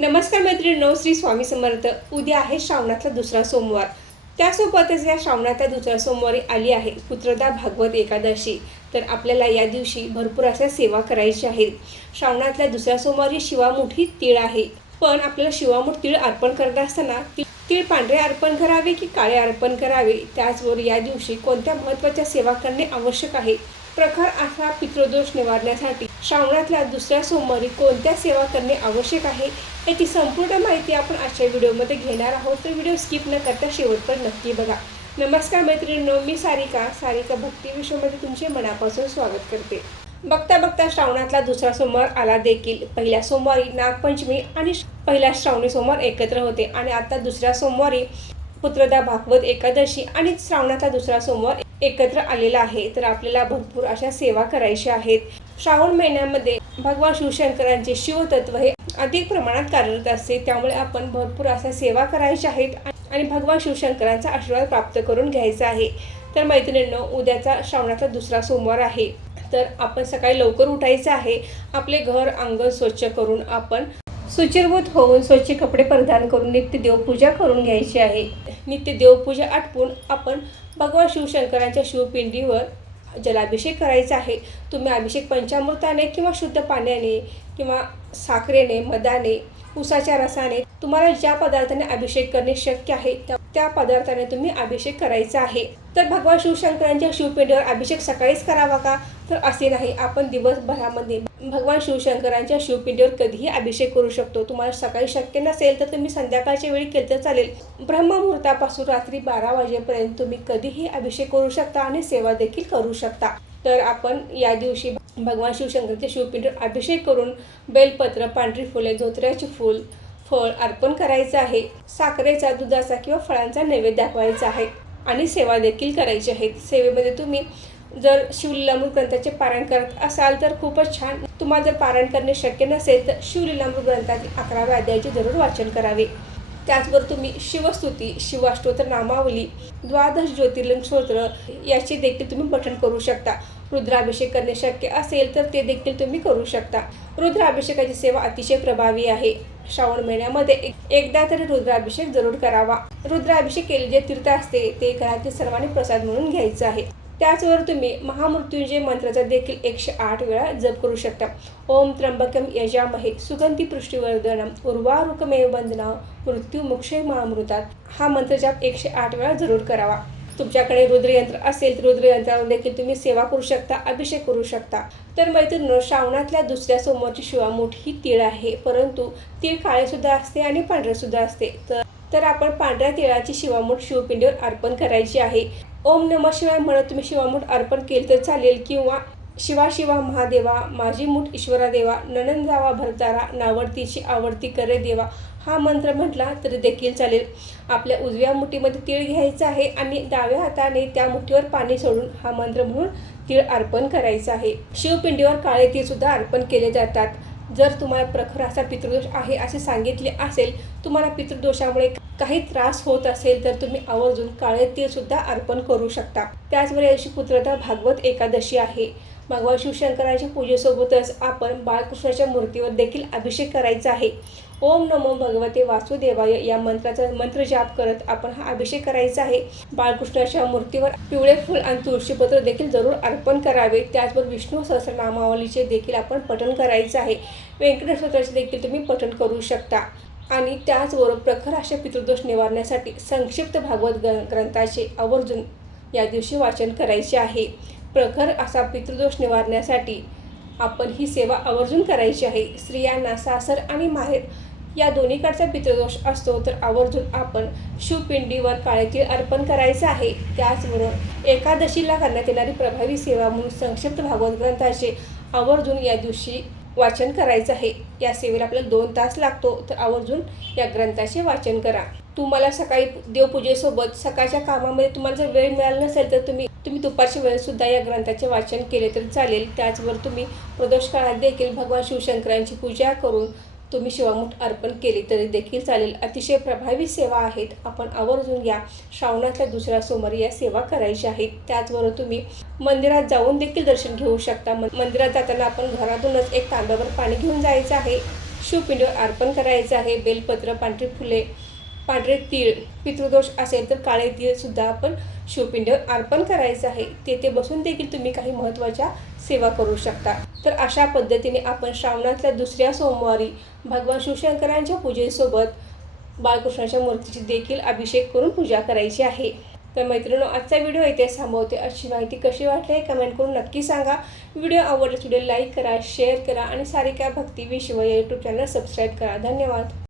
नमस्कार मैत्रिणींनो, श्री स्वामी समर्थ. उद्या आहे श्रावणातला दुसरा सोमवार. त्यासोबतच या श्रावणातल्या दुसऱ्या सोमवारी आली आहे पुत्रदा भागवत एकादशी. तर आपल्याला या दिवशी भरपूर अशा सेवा करायच्या आहेत. श्रावणातल्या दुसऱ्या सोमवारी शिवामुठी तीळ आहे, पण आपल्याला शिवामुठ तीळ अर्पण करत असताना तीळ पांढरे अर्पण करावे की काळे अर्पण करावे, त्याचबरोबर या दिवशी कोणत्या महत्त्वाच्या सेवा करणे आवश्यक आहे, प्रखर असा पितृदोष निवारण्यासाठी श्रावणातल्या दुसऱ्या सोमवारी कोणत्या सेवा करणे आवश्यक आहे याची संपूर्ण माहिती आपण आजच्या व्हिडिओमध्ये घेणार आहोत. तर व्हिडिओ स्किप न करता शेवटपर्यंत नक्की बघा. नमस्कार मैत्रिणींनो, मी सारिका भक्ती विश्वमध्ये तुमचे मनापासून स्वागत करते. बघता बघता श्रावणातला दुसरा सोमवार आला देखील. पहिल्या सोमवारी नागपंचमी आणि पहिला श्रावणी सोमवार एकत्र होते आणि आता दुसऱ्या सोमवारी पुत्रदा भागवत एकादशी आणि श्रावणातला दुसरा सोमवार एकत्र आलेला आहे. तर आपल्याला भरपूर अशा सेवा करायच्या आहेत. श्रावण महिन्यामध्ये भगवान शिवशंकरांचे शिवतत्व हे अधिक प्रमाणात कार्यरत असते, त्यामुळे आपण भरपूर अशा सेवा करायच्या आहेत आणि भगवान शिवशंकरांचा आशीर्वाद प्राप्त करून घ्यायचा आहे. तर मैत्रिणींनो, उद्याचा श्रावणातला दुसरा सोमवार आहे. तर आपण सकाळी लवकर उठायचं आहे. आपले घर अंगण स्वच्छ करून आपण शुचिर्भूत होऊन स्वच्छ कपडे परिधान करून नित्य देवपूजा करून घ्यायची आहे. नित्य देवपूजा आटपून आपण भगवान शिवशंकरांच्या शिवपिंडीवर जलाभिषेक करायचा आहे. तुम्ही अभिषेक पंचामृताने किंवा शुद्ध पाण्याने किंवा साखरेने, मधाने, उसाच्या रसाने, तुम्हाला ज्या पदार्थाने अभिषेक करणे शक्य आहे त्या पदार्थाने तुम्ही अभिषेक करायचा आहे. तर भगवान शिवशंकरांच्या शिवपिंडीवर अभिषेक सकाळीच करावा का, तर असे नाही. आपण दिवसभरामध्ये भगवान शिवशंकरांच्या शिवपिंडीवर कधीही अभिषेक करू शकतो. तुम्हाला सकाळी शक्य नसेल तर तुम्ही संध्याकाळच्या वेळी केलं तर चालेल. ब्रह्ममुहूर्तापासून रात्री 12 वाजेपर्यंत तुम्ही कधीही अभिषेक करू शकता आणि सेवा देखील करू शकता. तर आपण या दिवशी भगवान शिवशंकरांच्या शिवपिंडीवर अभिषेक करून बेलपत्र, पांढरी फुले, धोत्र्याचे फूल, फळ अर्पण करायचं आहे. साखरेचा, दुधाचा किंवा फळांचा नैवेद्य दाखवायचा आहे आणि सेवा देखील करायची आहे. सेवेमध्ये तुम्ही जर शिवलीलामृत ग्रंथाचे पारायण करत असाल तर खूपच छान. तुम्हाला जर पारायण करणे शक्य नसेल तर शिवलीलामृत ग्रंथातील 11व्या अध्यायाचे जरूर वाचन करावे. त्याचबरोबर तुम्ही शिवस्तुती, शिवाष्टोत्तर नामावली, द्वादश ज्योतिर्लिंग स्तोत्र याचे देखील तुम्ही पठण करू शकता. रुद्राभिषेक करणे शक्य असेल तर ते देखील तुम्ही करू शकता. रुद्राभिषेकाची सेवा अतिशय प्रभावी आहे. श्रावण महिन्यामध्ये एकदा तरी रुद्राभिषेक जरूर करावा. रुद्राभिषेक केले जे तीर्थ असते ते घरातील सर्वांनी प्रसाद म्हणून घ्यायचं आहे. त्याचवर तुम्ही महामृत्युंजय मंत्राचा देखील 108 वेळा जप करू शकता. ओम त्र्यंबकम यजामहे सुगंधी पुष्टिवर्धनम उर्वारुकमेव बंधना मृत्यू मोक्षे महामृतात हा मंत्र जप 108 वेळा जरूर करावा. तुमच्याकडे रुद्रयंत्र असेल तर रुद्रयंत्रावर देखील तुम्ही सेवा करू शकता, अभिषेक करू शकता. तर मैत्रिणींनो, श्रावणातल्या दुसऱ्या सोमवारची शिवामुठ ही तीळ आहे, परंतु तीळ काळे सुद्धा असते आणि पांढरे सुद्धा असते. तर आपण पांढऱ्या तिळाची शिवामुठ शिवपिंडीवर अर्पण करायची आहे. ओम नमः शिवाय म्हणत तुम्ही शिवामुठ अर्पण केले तर चालेल किंवा शिवा शिवा महादेवा माझी मूठ ईश्वरा देवा ननंद जावा भरतारा नावडतीची आवडती करे देवा हा मंत्र म्हटला तरी देखील चालेल. आपल्या उजव्या मुठीमध्ये तीळ घ्यायचं आहे आणि डाव्या हाताने त्या मुठीवर पाणी सोडून हा मंत्र म्हणून तीळ अर्पण करायचं आहे. शिवपिंडीवर काळे तीळ सुद्धा अर्पण केले जातात. जर तुम्हाला प्रखर असा पितृदोष आहे असे सांगितले असेल, तुम्हाला पितृदोषामुळे काही त्रास होत असेल तर तुम्ही आवर्जून काळे तीळ सुद्धा अर्पण करू शकता. त्याचबरोबर या दिवशी पुत्रदा भागवत एकादशी आहे. भगवान शिवशंकरांच्या पूजेसोबतच आपण बाळकृष्णाच्या मूर्तीवर देखील अभिषेक करायचा आहे. ओम नमो भगवते वासुदेवाय या मंत्राचा मंत्र जाप करत आपण हा अभिषेक करायचा आहे. बाळकृष्णाच्या मूर्तीवर पिवळे फूल आणि तुळशीपत्र देखील जरूर अर्पण करावे. त्याचबरोबर विष्णू सहस्रनामावलीचे देखील आपण पठण करायचं आहे. व्यंकटेश्वर स्तोत्राचे देखील तुम्ही पठण करू शकता. आणि त्याचबरोबर प्रखर अशा पितृदोष निवारण्यासाठी संक्षिप्त भागवत ग्रंथाचे आवर्जून या दिवशी वाचन करायचे आहे. प्रखर असा पितृदोष निवारण्यासाठी आपण ही सेवा आवर्जून करायची आहे. स्त्रियांना सासर आणि माहेर या दोन्हीकडचा पितृदोष असतो तर आवर्जून आपण शिवपिंडीवर काळे तीळ अर्पण करायचं आहे. त्याचबरोबर एकादशीला करण्यात येणारी प्रभावी सेवा म्हणून संक्षिप्त भागवत ग्रंथाचे आवर्जून या दिवशी वाचन करायचं आहे. या सेवेला आपल्याला 2 तास लागतो, तर आवर्जून या ग्रंथाचे वाचन करा. तुम्हाला सकाळी देवपूजेसोबत सकाळच्या कामामध्ये तुम्हाला जर वेळ मिळाला नसेल तर तुम्ही दुपारच्या वेळेसुद्धा या ग्रंथाचे वाचन केले तर चालेल. त्याचबरोबर तुम्ही प्रदोष काळात देखील भगवान शिवशंकरांची पूजा करून तुम्ही शिवामुठ अर्पण केली तरी देखील चालेल. अतिशय प्रभावी सेवा आहेत. आपण आवर्जून या श्रावणातल्या दुसऱ्या सोमवारी या सेवा करायच्या आहेत. त्याचबरोबर तुम्ही मंदिरात जाऊन देखील दर्शन घेऊ शकता. मंदिरात जाताना आपण घरातूनच एक तांब्यावर पाणी घेऊन जायचं आहे. शिवपिंडीवर अर्पण करायचं आहे. बेलपत्र, पांढरी फुले, पांढरे तीळ, पितृदोष असेल तर काळे तीळसुद्धा आपण शिवपिंडीवर अर्पण करायचं आहे. तेथे बसून देखील तुम्ही काही महत्त्वाच्या सेवा करू शकता. तर अशा पद्धतीने आपण श्रावणातल्या दुसऱ्या सोमवारी भगवान शिवशंकरांच्या पूजेसोबत बाळकृष्णाच्या मूर्तीची देखील अभिषेक करून पूजा करायची आहे. तर मैत्रिणींनो, आजचा व्हिडिओ इथे थांबवते. अशी माहिती कशी वाटली कमेंट करून नक्की सांगा. व्हिडिओ आवडल्यास व्हिडिओ लाईक करा, शेअर करा आणि सारिका भक्ती विश्व या यूट्यूब चॅनल सबस्क्राईब करा. धन्यवाद.